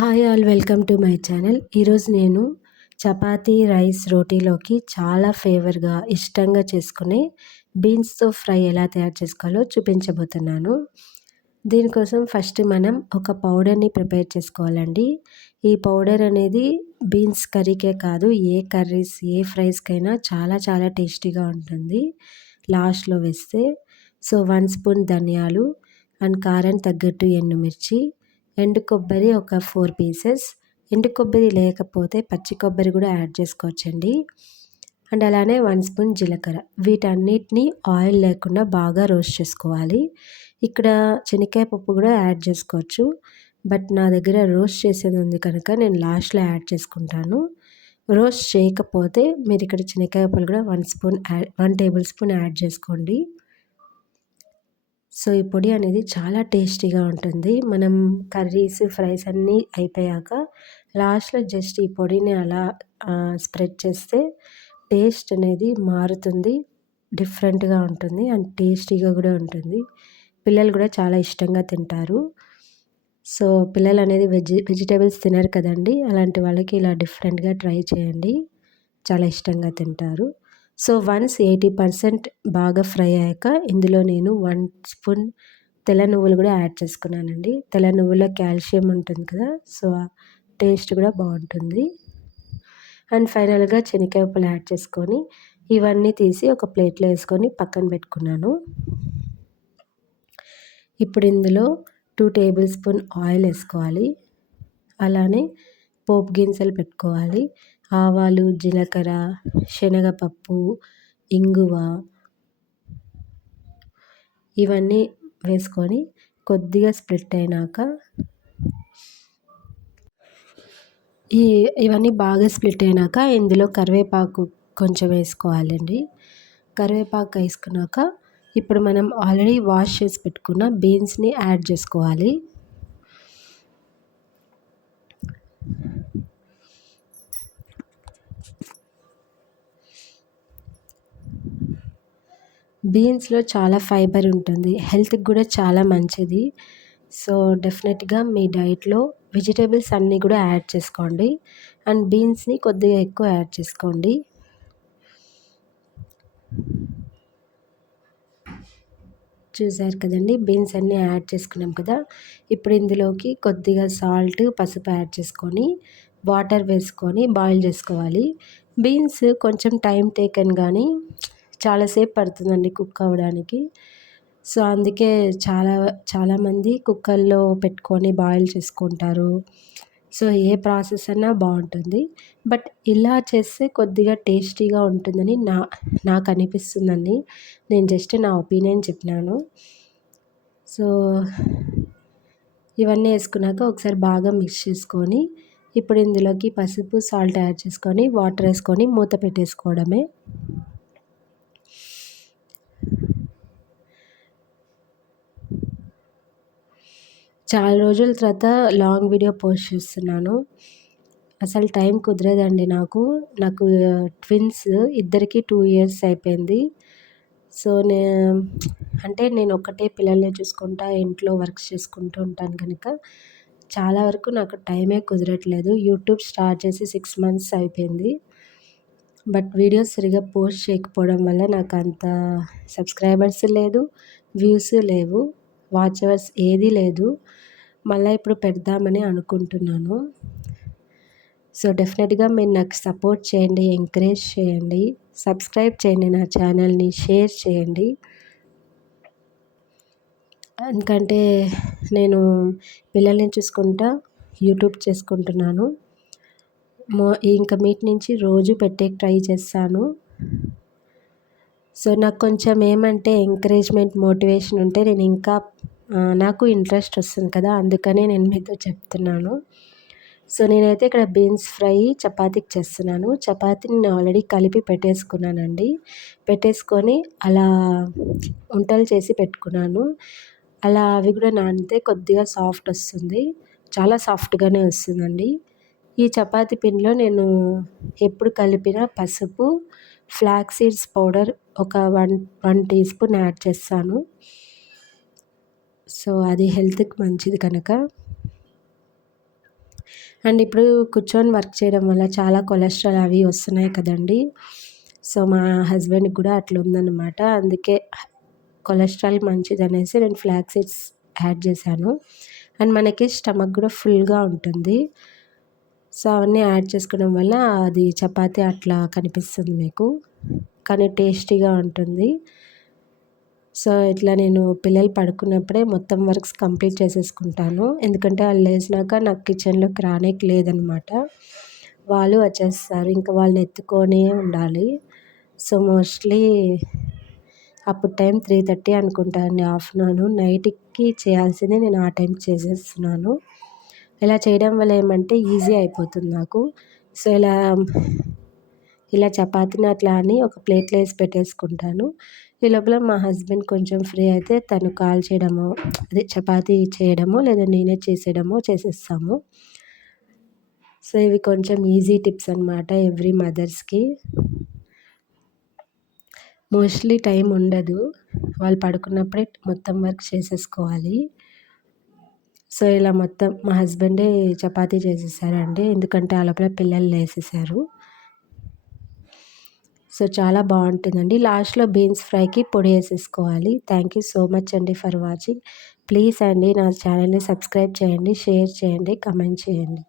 Hi all, welcome to my channel. ఈరోజు నేను chapati, rice, రోటీలోకి చాలా ఫేవర్గా ఇష్టంగా చేసుకునే బీన్స్తో ఫ్రై ఎలా తయారు చేసుకోవాలో చూపించబోతున్నాను. దీనికోసం ఫస్ట్ మనం ఒక పౌడర్ని ప్రిపేర్ చేసుకోవాలండి. ఈ పౌడర్ అనేది బీన్స్ కర్రీకే కాదు, ఏ కర్రీస్ ఏ ఫ్రైస్కైనా చాలా చాలా టేస్టీగా ఉంటుంది లాస్ట్లో వేస్తే. సో 1 స్పూన్ ధనియాలు అండ్ కారం తగ్గట్టు ఎండుమిర్చి, ఎండు కొబ్బరి ఒక 4 పీసెస్. ఎండు కొబ్బరి లేకపోతే పచ్చి కొబ్బరి కూడా యాడ్ చేసుకోవచ్చండి. అండ్ అలానే 1 స్పూన్ జీలకర్ర. వీటన్నిటిని ఆయిల్ లేకుండా బాగా రోస్ట్ చేసుకోవాలి. ఇక్కడ శనక్కాయ పప్పు కూడా యాడ్ చేసుకోవచ్చు, బట్ నా దగ్గర రోస్ట్ చేసేది ఉంది కనుక నేను లాస్ట్లో యాడ్ చేసుకుంటాను. రోస్ట్ చేయకపోతే మీరు ఇక్కడ శనక్కాయ పప్పులు కూడా 1 టేబుల్ స్పూన్ యాడ్ చేసుకోండి. సో ఈ పొడి అనేది చాలా టేస్టీగా ఉంటుంది. మనం కర్రీస్, ఫ్రైస్ అన్నీ అయిపోయాక లాస్ట్లో జస్ట్ ఈ పొడిని అలా స్ప్రెడ్ చేస్తే టేస్ట్ అనేది మారుతుంది, డిఫరెంట్గా ఉంటుంది అండ్ టేస్టీగా కూడా ఉంటుంది. పిల్లలు కూడా చాలా ఇష్టంగా తింటారు. సో పిల్లలు అనేది వెజిటేబుల్స్ తినరు కదండి, అలాంటి వాళ్ళకి ఇలా డిఫరెంట్గా ట్రై చేయండి, చాలా ఇష్టంగా తింటారు. సో వన్స్ 80% బాగా ఫ్రై అయ్యాక ఇందులో నేను 1 స్పూన్ తెల్ల నువ్వులు కూడా యాడ్ చేసుకున్నానండి. తెల్ల నువ్వుల్లో కాల్షియం ఉంటుంది కదా, సో టేస్ట్ కూడా బాగుంటుంది. అండ్ ఫైనల్గా శనక్కాయ పప్పులు యాడ్ చేసుకొని ఇవన్నీ తీసి ఒక ప్లేట్లో వేసుకొని పక్కన పెట్టుకున్నాను. ఇప్పుడు ఇందులో 2 టేబుల్ స్పూన్ ఆయిల్ వేసుకోవాలి. అలానే పోపు గింజలు పెట్టుకోవాలి. ఆవాలు, జీలకర్ర, శనగపప్పు, ఇంగువ ఇవన్నీ వేసుకొని కొద్దిగా స్ప్లిట్ అయినాక ఇవన్నీ బాగా స్ప్లిట్ అయినాక ఇందులో కరివేపాకు కొంచెం వేసుకోవాలండి. కరివేపాకు వేసుకున్నాక ఇప్పుడు మనం ఆల్రెడీ వాష్ చేసి పెట్టుకున్న బీన్స్ని యాడ్ చేసుకోవాలి. బీన్స్లో చాలా ఫైబర్ ఉంటుంది, హెల్త్కి కూడా చాలా మంచిది. సో డెఫినెట్గా మీ డైట్లో వెజిటేబుల్స్ అన్నీ కూడా యాడ్ చేసుకోండి అండ్ బీన్స్ని కొద్దిగా ఎక్కువ యాడ్ చేసుకోండి. చూసారు కదండి, బీన్స్ అన్నీ యాడ్ చేసుకున్నాం కదా. ఇప్పుడు ఇందులోకి కొద్దిగా సాల్ట్, పసుపు యాడ్ చేసుకొని వాటర్ వేసుకొని బాయిల్ చేసుకోవాలి. బీన్స్ కొంచెం టైం టేకన్ కానీ చాలాసేపు పడుతుందండి కుక్ అవ్వడానికి. సో అందుకే చాలామంది కుక్కర్లో పెట్టుకొని బాయిల్ చేసుకుంటారు. సో ఏ ప్రాసెస్ అన్నా బాగుంటుంది, బట్ ఇలా చేస్తే కొద్దిగా టేస్టీగా ఉంటుందని నాకు అనిపిస్తుందండి. నేను జస్ట్ నా ఒపీనియన్ చెప్పినాను. సో ఇవన్నీ వేసుకున్నాక ఒకసారి బాగా మిక్స్ చేసుకొని ఇప్పుడు ఇందులోకి పసుపు, సాల్ట్ యాడ్ చేసుకొని వాటర్ వేసుకొని మూత పెట్టేసుకోవడమే. చాలా రోజుల తర్వాత లాంగ్ వీడియో పోస్ట్ చేస్తున్నాను. అసలు టైం కుదరదండి నాకు ట్విన్స్ ఇద్దరికి 2 ఇయర్స్ అయిపోయింది. సో నేను ఒక్కటే పిల్లల్ని చూసుకుంటా ఇంట్లో వర్క్స్ చేసుకుంటూ ఉంటాను కనుక చాలా వరకు నాకు టైమే కుదరట్లేదు. యూట్యూబ్ స్టార్ట్ చేసి 6 మంత్స్ అయిపోయింది, బట్ వీడియోస్ సరిగా పోస్ట్ చేయకపోవడం వల్ల నాకు అంత సబ్స్క్రైబర్స్ లేదు, వ్యూస్ లేవు, వాచ్ అవర్స్ ఏదీ లేదు. మళ్ళీ ఇప్పుడు పెడదామని అనుకుంటున్నాను. సో డెఫినెట్గా మీరు నాకు సపోర్ట్ చేయండి, ఎంకరేజ్ చేయండి, సబ్స్క్రైబ్ చేయండి నా ఛానల్ని, షేర్ చేయండి. ఎందుకంటే నేను పిల్లల్ని చూసుకుంటా యూట్యూబ్ చేసుకుంటున్నాను. ఇంకా మీట్ నుంచి రోజు పెట్టే ట్రై చేస్తాను. సో నాకు కొంచెం ఏమంటే ఎంకరేజ్మెంట్, మోటివేషన్ ఉంటే నేను ఇంకా నాకు ఇంట్రెస్ట్ వస్తుంది కదా, అందుకనే నేను మీతో చెప్తున్నాను. సో నేనైతే ఇక్కడ బీన్స్ ఫ్రై చపాతీకి చేస్తున్నాను. చపాతీని నేను ఆల్రెడీ కలిపి పెట్టేసుకున్నానండి. పెట్టేసుకొని అలా ఉంటలు చేసి పెట్టుకున్నాను. అలా అవి కూడా నానితే కొద్దిగా సాఫ్ట్ వస్తుంది, చాలా సాఫ్ట్గానే వస్తుందండి. ఈ చపాతీ పిండిలో నేను ఎప్పుడు కలిపిన పసుపు, ఫ్లాక్స్ సీడ్స్ పౌడర్ ఒక 1 టీ స్పూన్ యాడ్ చేస్తాను. సో అది హెల్త్కి మంచిది కనుక అండ్ ఇప్పుడు కూర్చొని వర్క్ చేయడం వల్ల చాలా కొలెస్ట్రాల్ అవి వస్తున్నాయి కదండీ! సో, మా హస్బెండ్‌కి కూడా అట్లా ఉందన్నమాట. అందుకే కొలెస్ట్రాల్ మంచిదనేసి నేను ఫ్లాక్స్ సీడ్స్ యాడ్ చేశాను. అండ్ మనకి స్టమక్ కూడా ఫుల్‌గా ఉంటుంది. సో, అవన్నీ యాడ్ చేసుకోవడం వల్ల అది చపాతీ అట్లా కనిపిస్తుంది మీకు. కానీ టేస్టీగా ఉంటుంది. సో, ఇట్లా నేను పిల్లలు పడుకున్నప్పుడే మొత్తం వర్క్స్ కంప్లీట్ చేసేసుకుంటాను. ఎందుకంటే వాళ్ళు లేసినాక నాకు కిచెన్‌లోకి రానీకి లేదనమాట. వాళ్ళు వచ్చేస్తారు. ఇంకా వాళ్ళని ఎత్తుకొనే ఉండాలి. సో, మోస్ట్‌లీ అప్పుడు టైం 3:30 అనుకుంటా అండి ఆఫ్టర్‌నూన్. నైట్‌కి చేయాల్సింది నేను ఆ టైంకి చేసేస్తున్నాను. ఇలా చేయడం వల్ల ఏమంటే ఈజీ అయిపోతుంది నాకు. సో, ఇలా చపాతీని అట్లా అని ఒక ప్లేట్‌లో ఏసి పెట్టేసుకుంటాను. ఈ లోపల మా హస్బెండ్ కొంచెం ఫ్రీ అయితే తను కాల్ చేయడమో, అదే చపాతీ చేయడమో లేదా నేనే చేసేయడమో చేసేస్తాము. సో, ఇవి కొంచెం ఈజీ టిప్స్ అనమాట ఎవ్రీ మదర్స్‌కి. మోస్ట్‌లీ టైం ఉండదు. వాళ్ళు పడుకున్నప్పుడే మొత్తం వర్క్ చేసేసుకోవాలి. సో, ఇలా మొత్తం మా హస్బెండే చపాతీ చేసేసారండి. ఎందుకంటే ఆ లోపల పిల్లలు లేసేసారు. సో, చాలా బావుంటుందండి. లాస్ట్‌లో బీన్స్ ఫ్రైకి పొడి ఏసేసుకోవాలి. థ్యాంక్ యూ సో మచ్ అండి ఫర్ వాచింగ్. ప్లీజ్ అండి నా ఛానల్‌ని సబ్స్క్రైబ్ చేయండి, షేర్ చేయండి, కామెంట్ చేయండి.